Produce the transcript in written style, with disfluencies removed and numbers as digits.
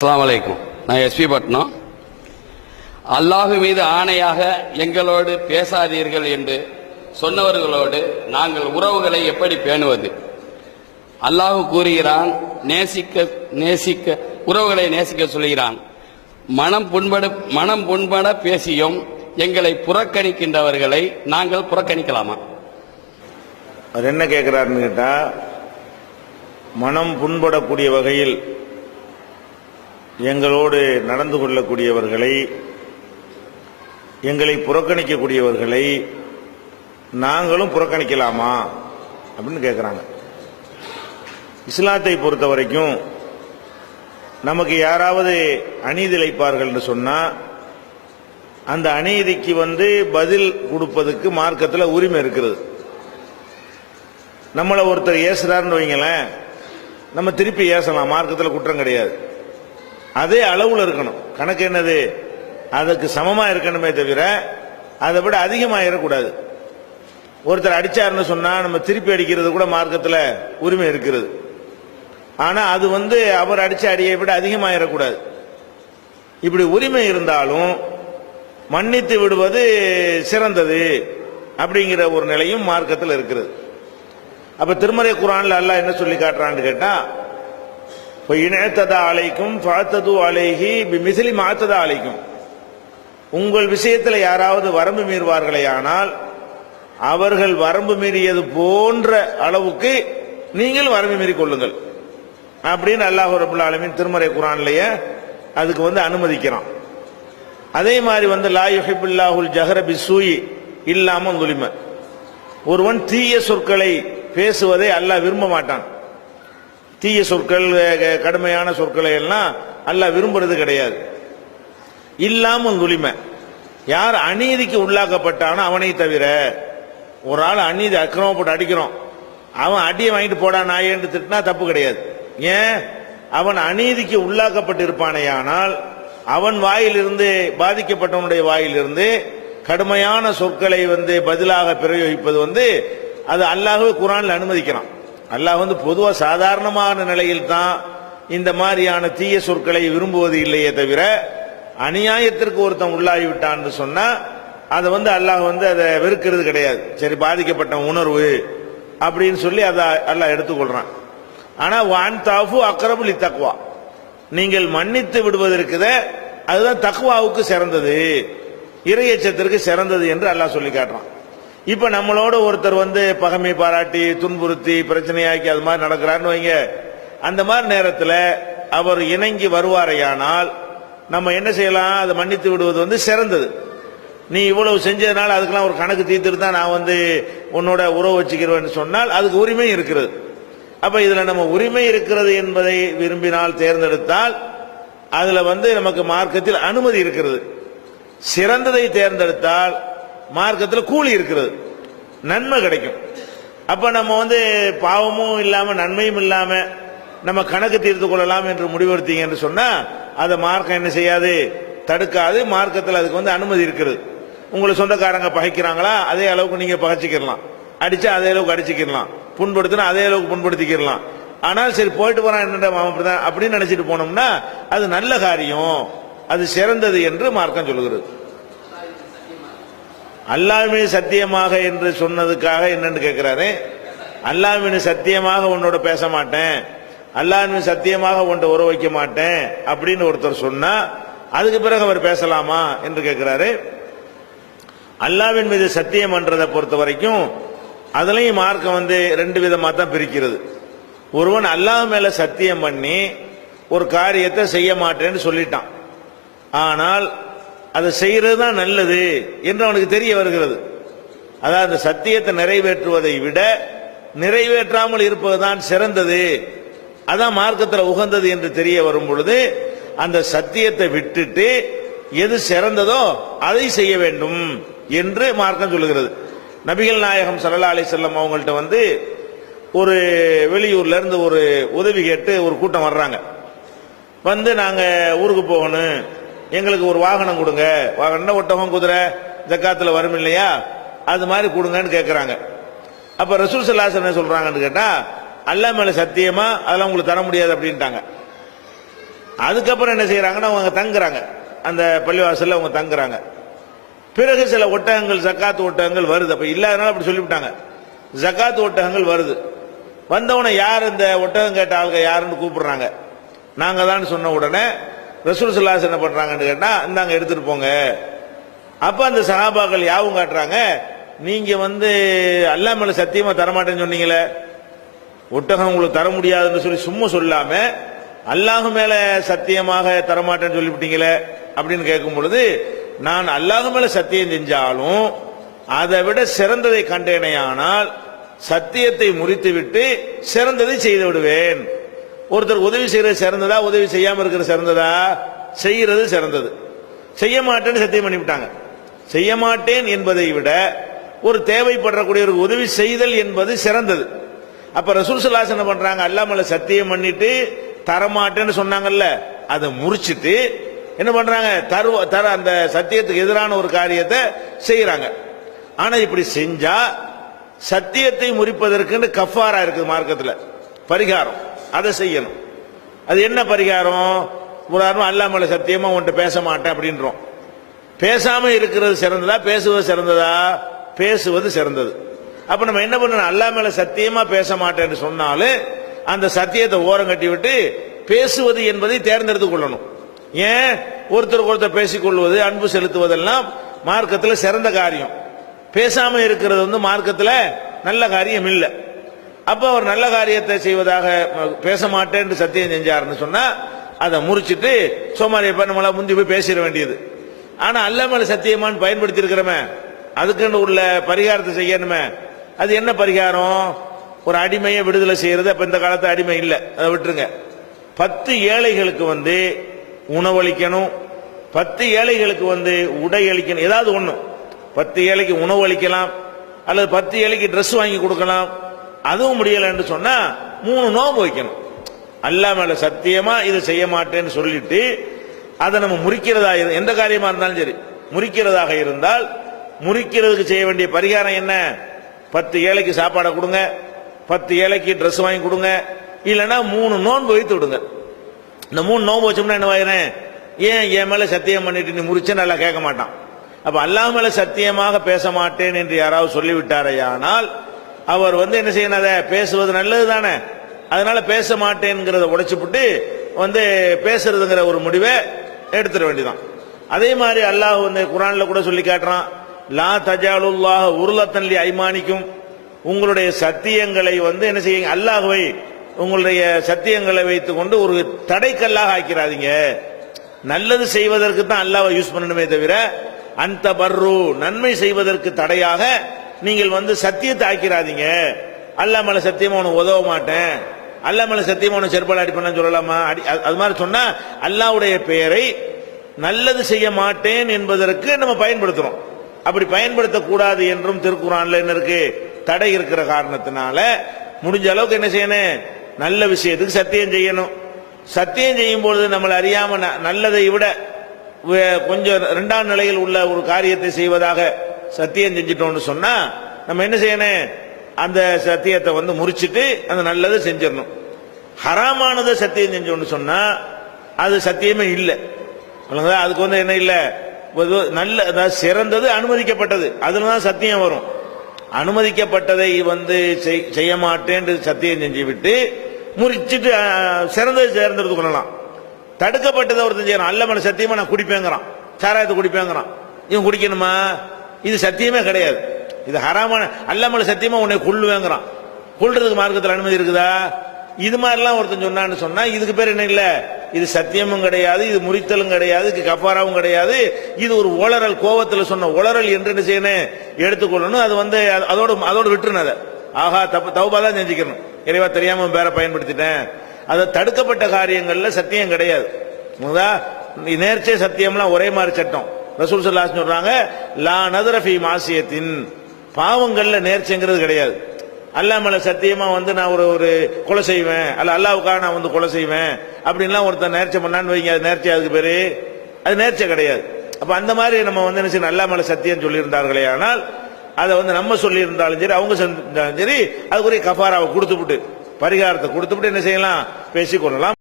அஸ்ஸலாமு அலைக்கும். நான் எஸ்பி பட்னம். அல்லாஹ் மீது ஆணையாக எங்களோடு பேசாதீர்கள் என்று சொன்னவர்களோடு நாங்கள் உறவுகளை எப்படி பேணுவது? அல்லாஹ் கூறுகிறான், நேசிக்க உறவுகளை நேசிக்க சொல்கிறான். மனம் புண்பட பேசியும் எங்களை புறக்கணிக்கின்றவர்களை நாங்கள் புறக்கணிக்கலாமா? அவர் என்ன கேட்கிறாருன்னு கேட்டா, மனம் புண்படக்கூடிய வகையில் எங்களோடு நடந்து கொள்ளக்கூடியவர்களை, எங்களை புறக்கணிக்கக்கூடியவர்களை நாங்களும் புறக்கணிக்கலாமா அப்படின்னு கேட்குறாங்க. இஸ்லாத்தை பொறுத்த வரைக்கும் நமக்கு யாராவது அநீதி இழைப்பார்கள் என்று சொன்னால் அந்த அநீதிக்கு பதில் கொடுப்பதுக்கு மார்க்கத்தில் உரிமை இருக்கிறது. நம்மளை ஒருத்தர் ஏசுறாருன்னு வைங்களேன், நம்ம திருப்பி ஏசலாம், மார்க்கத்தில் குற்றம் கிடையாது. அதே அளவில் இருக்கணும். கணக்கு என்னது? அதுக்கு சமமா இருக்கணுமே தவிர அதை விட அதிகமாயிடக்கூடாது. ஒருத்தர் அடிச்சாருன்னு சொன்னா நம்ம திருப்பி அடிக்கிறது கூட மார்க்கத்தில் உரிமை இருக்கிறது. ஆனா அது அவர் அடிச்ச அடியை விட அதிகமாயிடக்கூடாது. இப்படி உரிமை இருந்தாலும் மன்னித்து விடுவது சிறந்தது அப்படிங்கிற ஒரு நிலையும் மார்க்கத்தில் இருக்கிறது. அப்ப திருமறை குர்ஆன்ல அல்லாஹ் என்ன சொல்லி காட்டுறான்னு கேட்டா, அலைக்கும் அலைஹி பிமிஸ்லி மாத்ததா அலைக்கும், உங்கள் விஷயத்தில் யாராவது வரம்பு மீறுவார்களே ஆனால் அவர்கள் வரம்பு மீறியது போன்ற அளவுக்கு நீங்கள் வரம்பு மீறி கொள்ளுங்கள் அப்படின்னு அல்லாஹ் ரப்பல் ஆலமீன் திருமறை குர்ஆன்லயே அதுக்கு அனுமதிக்கிறான். அதே மாதிரி லா யுஹிப்புல்லாஹுல் ஜஹர பிஸ்ஸூஇ இல்லாம ஸுலிம, ஒருவன் தீய சொற்களை பேசுவதை அல்லாஹ் விரும்ப மாட்டான். தீய சொற்கள், கடுமையான சொற்களை எல்லாம் அல்லாஹ் விரும்புறது கிடையாது. இல்லாமல் உரிமை, யார் அநீதிக்கு உள்ளாக்கப்பட்டானோ அவனை தவிர. ஒரு ஆள் அநீதி அக்கிரமப்பட்டு அடிக்கிறோம், அவன் அடியை வாங்கிட்டு போடா நாயேன்னு திட்டினா தப்பு கிடையாது. ஏன்? அவன் அநீதிக்கு உள்ளாக்கப்பட்டு இருப்பானேயானால் அவன் வாயிலிருந்து, பாதிக்கப்பட்டவனுடைய வாயிலிருந்து கடுமையான சொற்களை பதிலாக பிரயோகிப்பது அது அல்லாஹ் குர்ஆன்ல அனுமதிக்கிறான். அல்லாஹ் பொதுவா சாதாரணமான நிலையில் தான் இந்த மாதிரியான தீய சொற்களை விரும்புவது இல்லையே தவிர, அநியாயத்திற்கு ஒருத்தன் உள்ளாகிவிட்டான்னு சொன்னா அதை அல்லாஹ் அதை வெறுக்கிறது கிடையாது. சரி, பாதிக்கப்பட்ட உணர்வு அப்படின்னு சொல்லி அதை அல்லாஹ் எடுத்துக்கொள்றான். ஆனா வான் தாஃபு அக்ரபுல் தக்வா, நீங்கள் மன்னித்து விடுவதற்குத அதுதான் தக்வாவுக்கு சிறந்தது, இறையச்சத்திற்கு சிறந்தது என்று அல்லாஹ் சொல்லி காட்டுறான். இப்ப நம்மளோட ஒருத்தர் பகமை பாராட்டி துன்புறுத்தி பிரச்சனையாக்கி அது மாதிரி நடக்கிறான்னு வைங்க, அந்த மாதிரி நேரத்தில் அவர் இணங்கி வருவாரையானால் நம்ம என்ன செய்யலாம்? அதை மன்னித்து விடுவது சிறந்தது. நீ இவ்வளவு செஞ்சதுனால அதுக்கெல்லாம் ஒரு கணக்கு தீர்த்துட்டு தான் நான் உன்னோட உறவு வச்சுக்கிறேன்னு சொன்னால் அதுக்கு உரிமை இருக்கிறது. அப்ப இதுல நம்ம உரிமை இருக்கிறது என்பதை விரும்பினால், தேர்ந்தெடுத்தால் அதுல நமக்கு மார்க்கத்தில் அனுமதி இருக்கிறது. சிறந்ததை தேர்ந்தெடுத்தால் மார்க்கத்தில் கூலி இருக்கிறது, நன்மை கிடைக்கும். அப்ப நம்ம பாவமும் இல்லாம நன்மையும் இல்லாம நம்ம கணக்கு தீர்த்து கொள்ளலாம் என்று முடிவெடுத்தீங்க என்று சொன்னா அதை மார்க்கம் என்ன செய்யாது? தடுக்காது. மார்க்கத்தில் அதுக்கு அனுமதி இருக்கிறது. உங்களை சொந்தக்காரங்க பகைக்கிறாங்களா, அதே அளவுக்கு நீங்க பகைச்சிக்கலாம், அடிச்சா அதே அளவுக்கு அடிச்சுக்கலாம், புண்படுத்தினா அதே அளவுக்கு புண்படுத்திக்கலாம். ஆனால் சரி போயிட்டு போறான் என்னடா அப்படின்னு நினைச்சிட்டு போனோம்னா அது நல்ல காரியம், அது சிறந்தது என்று மார்க்கம் சொல்லுகிறது. அல்லாஹ் மீது சத்தியமாக என்று சொன்னதுக்காக என்னன்னு கேட்கிறாரு. அல்லாஹ் மீது சத்தியமாக உன்னோட பேச மாட்டேன், அல்லாஹ் மீது சத்தியமாக உன்னை உறவு வைக்க மாட்டேன் அப்படின்னு ஒருத்தர் சொன்னா அதுக்கு பிறகு அவர் பேசலாமா என்று கேட்கிறாரு. அல்லாஹ்வின் மீது சத்தியம் என்றதை பொறுத்த வரைக்கும் அதுலயும் மார்க்கம் ரெண்டு விதமா தான் பிரிக்கிறது. ஒருவன் அல்லாஹ் மேல சத்தியம் பண்ணி ஒரு காரியத்தை செய்ய மாட்டேன்னு சொல்லிட்டான், ஆனால் அதை செய்யறது தான் நல்லது என்று அவனுக்கு தெரிய வருகிறது. அதாவது அந்த சத்தியத்தை நிறைவேற்றுவதை விட நிறைவேற்றாமல் இருப்பதுதான் சிறந்தது, அதான் மார்க்கத்தில் உகந்தது என்று தெரிய வரும் பொழுது அந்த சத்தியத்தை விட்டுட்டு எது சிறந்ததோ அதை செய்ய வேண்டும் என்று மார்க்கம் சொல்லுகிறது. நபிகள் நாயகம் ஸல்லல்லாஹு அலைஹி வஸல்லம் அவங்கள்ட்ட ஒரு வெளியூர்ல இருந்து ஒரு உதவி கேட்டு ஒரு கூட்டம் வர்றாங்க. நாங்க ஊருக்கு போகணும், எங்களுக்கு ஒரு வாகனம் கொடுங்க, வாகனம் ஒட்டகம் குதிரை ஜக்காத்துல வரும் இல்லையா, அது மாதிரி கொடுங்கன்னு கேட்கிறாங்க. அப்ப ரசூல் ஸல்லல்லாஹு அலைஹி வஸல்லம் என்ன சொல்றாங்கன்னு கேட்டா, அல்லாஹ் மேல சத்தியமா அதெல்லாம் உங்களுக்கு தர முடியாது அப்படின்ட்டாங்க. அதுக்கப்புறம் என்ன செய்யறாங்கன்னா அவங்க தங்குறாங்க, அந்த பள்ளிவாசல்ல அவங்க தங்குறாங்க. பிறகு சில ஒட்டகங்கள், ஜக்காத் ஒட்டகங்கள் வருது. அப்ப இல்லாதனால அப்படி சொல்லிவிட்டாங்க. ஜக்காத் ஒட்டகங்கள் வருது. வந்தவன யார் இந்த ஒட்டகம் கேட்ட ஆளுங்க யாருன்னு கூப்பிடுறாங்க. நாங்க தான் சொன்ன உடனே ரசூல் ஸல்லல்லாஹு அலைஹி வஸல்லம் என்ன பண்றாங்கன்னு கேட்டா, இந்தாங்க எடுத்துட்டு போங்க. அப்ப அந்த சஹாபாக்கள் யாவும் காட்டுறாங்க, நீங்க அல்லாஹ் மேல சத்தியமா தரமாட்டேன்னு சொன்னீங்களே, ஒட்டகம் உங்களுக்கு தர முடியாதுன்னு சொல்லி சும்மா சொல்லாம அல்லாஹ் மேல சத்தியமாக தரமாட்டேன்னு சொல்லிவிட்டீங்களே அப்படின்னு கேட்கும் பொழுது, நான் அல்லாஹ் மேல சத்தியம் செஞ்சாலும் அதை விட சிறந்ததை கண்டேனையானால் சத்தியத்தை முறித்து விட்டு சிறந்ததை செய்து விடுவேன். ஒருத்தர் உதவி செய்யறது சிறந்ததா, உதவி செய்யாம இருக்கிறது சிறந்ததா? செய்யறது சிறந்தது. செய்ய மாட்டேன்னு சத்தியம் பண்ணிவிட்டாங்க. செய்ய மாட்டேன் என்பதை விட ஒரு தேவைப்படக்கூடியவருக்கு உதவி செய்தல் என்பது சிறந்தது. அப்ப ரசூல் ஸல்லல்லாஹு அலைஹி வஸல்லம் என்ன பண்றாங்க, அல்லாஹ் மேல சத்தியம் பண்ணிட்டு தரமாட்டேன்னு சொன்னாங்கல்ல, அதை முறிச்சிட்டு என்ன பண்றாங்க, அந்த சத்தியத்துக்கு எதிரான ஒரு காரியத்தை செய்யறாங்க. ஆனா இப்படி செஞ்சா சத்தியத்தை முறிப்பதற்கு கஃபாரா இருக்குது மார்க்கத்தில், பரிகாரம். அதை செய்யணும். அது என்ன பரிகாரம்? உதாரணம், அல்லாஹ் மேல சத்தியமா உன்கிட்ட பேச மாட்டேன் அப்படின்றோம். பேசாம இருக்கிறது சிறந்ததா, பேசுவது சிறந்ததா? பேசுவது சிறந்தது. அப்ப நம்ம என்ன பண்ணணும், அல்லாஹ் மேல சத்தியமா பேச மாட்டேன்னு சொன்னாலும் அந்த சத்தியத்தை ஓரம் கட்டி விட்டு பேசுவது என்பதை தேர்ந்தெடுத்துக் கொள்ளணும். ஏன்? ஒருத்தருக்கு ஒருத்தர் பேசிக்கொள்வது, அன்பு செலுத்துவதெல்லாம் மார்க்கத்தில் சிறந்த காரியம். பேசாம இருக்கிறது மார்க்கத்தில் நல்ல காரியம் இல்லை. அப்ப அவர் நல்ல காரியத்தை செய்வதாக பேச மாட்டேன்னு சத்தியம் செஞ்சாருன்னு சொன்னா அதை முறிச்சிட்டு சோமாரியப்ப நம்மள முந்தி போய் பேசிட வேண்டியது. ஆனா அல்லாஹ் மேல சத்தியமான்னு பயன்படுத்தி இருக்கிறோமே, அதுக்குன்னு உள்ள பரிகாரத்தை செய்யணுமே. அது என்ன பரிகாரம்? ஒரு அடிமையை விடுதலை செய்யறது. அப்ப இந்த காலத்து அடிமை இல்லை, அதை விட்டுருங்க. 10 ஏழைகளுக்கு உணவளிக்கணும், 10 ஏழைகளுக்கு உடை அளிக்கணும், ஏதாவது ஒண்ணு. 10 ஏழைக்கு உணவு அளிக்கலாம், அல்லது 10 ஏழைக்கு ட்ரெஸ் வாங்கி கொடுக்கலாம். அதுவும் முடியல என்று சொன்னா 3 நோன்பு வைக்கணும். அல்லாஹ் மேல சத்தியமா இதை செய்ய மாட்டேன்னு சொல்லிட்டு அதை நம்ம முறிக்கிறதா, எந்த காரியமா இருந்தாலும் சரி, முறிக்கிறதாக இருந்தால் முறிக்கிறதுக்கு செய்ய வேண்டிய பரிகாரம் என்ன? 10 ஏழைக்கு சாப்பாடை கொடுங்க, 10 ஏழைக்கு ட்ரெஸ் வாங்கி கொடுங்க, இல்லைன்னா 3 நோன்பு வைத்து விடுங்க. இந்த 3 நோன்பு வச்சோம்னா என்ன ஆயிரும்? ஏன் என் மேல சத்தியம் பண்ணிட்டு நீ முறிச்ச நல்லா கேட்க மாட்டான். அப்ப அல்லாஹ் மேல சத்தியமாக பேச மாட்டேன் என்று யாராவது சொல்லிவிட்டாரையானால் அவர் என்ன செய்யணும், அதை பேசுவது நல்லது தானே. அதனால பேச மாட்டேங்கிறத உடைச்சுவிட்டு பேசுறதுங்கிற ஒரு முடிவை எடுத்துட வேண்டியதான். அதே மாதிரி அல்லாஹ் குர்ஆன்ல கூட சொல்லி காட்டுறான், லா தஜாலுல்லாஹ உர்லத்தன் லி ஐமானிக்கும், உங்களுடைய சத்தியங்களை என்ன செய்யுங்க, அல்லாஹ்வை உங்களுடைய சத்தியங்களை வைத்துக் கொண்டு ஒரு தடைக்கல்லாக ஆக்கிறாதீங்க. நல்லது செய்வதற்கு தான் அல்லாஹ்வை யூஸ் பண்ணணுமே தவிர அந்த பர்ரு நன்மை செய்வதற்கு தடையாக நீங்கள் சத்தியத்தை ஆக்கிறாதீங்க. அல்லாஹ் மேல சத்தியமா உனக்கு உதவ மாட்டேன், அல்லாஹ் மேல சத்தியமா உனக்கு செருப்பால் அடிப்பேன்னு சொல்லலாமா? அது மாதிரி சொன்னா அல்லாஹ்வுடைய பெயரை நல்லது செய்ய மாட்டேன் என்பதற்கு நம்ம பயன்படுத்துறோம். அப்படி பயன்படுத்தக்கூடாது என்றும் திருக்குர்ஆன்ல என்ன இருக்கு, தடை இருக்கிற காரணத்தினால முடிஞ்ச அளவுக்கு என்ன செய்யணும், நல்ல விஷயத்துக்கு சத்தியம் செய்யணும். சத்தியம் செய்யும் பொழுது நம்மளை அறியாம நல்லதை விட கொஞ்சம் 2ஆம் நிலையில் உள்ள ஒரு காரியத்தை செய்வதாக சத்தியம் செஞ்சிட்டோம்னு சொன்னா நம்ம என்ன செய்யணும், அந்த சத்தியத்தை முறிச்சிட்டு அந்த நல்லதை செஞ்சிடணும். ஹராமானதை சத்தியம் செஞ்சோம்னு சொன்னா அது சத்தியமே இல்லை. அதுக்கு என்ன இல்லை, நல்ல சிறந்தது அனுமதிக்கப்பட்டது, அதுலதான் சத்தியம் வரும். அனுமதிக்கப்பட்டதை செய்ய மாட்டேன் சத்தியம் செஞ்சு விட்டு முறிச்சிட்டு சிறந்ததை தேர்ந்தெடுத்து கொள்ளலாம். தடுக்கப்பட்டதை ஒருத்தன் செய்யறான், அல்லாஹ் மேல சத்தியமா நான் குடிப்பேங்கிறான், சாராயத்தை குடிப்பேங்கிறான், இவன் குடிக்கணுமா? இது சத்தியமே கிடையாது, இது ஹராமான. அல்லாஹ் மேல சத்தியமா உன்னை கொல்லுவேங்கிறான், கொல்றதுக்கு மார்க்கத்தில் அனுமதி இருக்குதா? இது மாதிரிலாம் ஒருத்தன் சொன்னான்னு சொன்னா இதுக்கு பேர் என்ன இல்ல, இது சத்தியமும் கிடையாது, இது முறித்தலும் கிடையாது, இது கஃபாராவும் கிடையாது. இது ஒரு உளறல், கோவத்தில் சொன்ன உளறல் என்று என்ன செய்யணும், எடுத்துக்கொள்ளணும். அது அதோடு விட்டுருணும். அதை ஆஹா தௌபா தான் செஞ்சுக்கணும், இறைவா தெரியாம பேரை பயன்படுத்திட்டேன். அதை தடுக்கப்பட்ட காரியங்கள்ல சத்தியம் கிடையாது. நேர்ச்சை சத்தியம்லாம் ஒரே மாதிரி சட்டம். ரசூல் ஸல்லல்லாஹு அலைஹி வஸல்லம் சொல்றாங்க, லா நதர ஃபீ மாசியத்தின், பாவங்கள்ல நேர்ச்சைங்கிறது கிடையாது. அல்லாஹ் மேல சத்தியமா நான் ஒரு கொலை செய்வேன், அல்ல அல்லாஹ்வுக்காக நான் கொலை செய்வேன் அப்படின்லாம் ஒருத்தர் நேர்ச்சை பண்ணான்னு வைங்க, அது நேர்ச்சை, அதுக்கு பேரு அது நேர்ச்சை கிடையாது. அப்ப அந்த மாதிரி நம்ம என்ன செய்யணும், அல்லாஹ் மேல சத்தியம் சொல்லியிருந்தார்களே ஆனால் அதை நம்ம சொல்லி இருந்தாலும் சரி, அவங்க செஞ்சாலும் சரி, அதுக்குரிய கஃபாராவை கொடுத்துவிட்டு, பரிகாரத்தை கொடுத்துவிட்டு என்ன செய்யலாம், பேசிக்கொள்ளலாம்.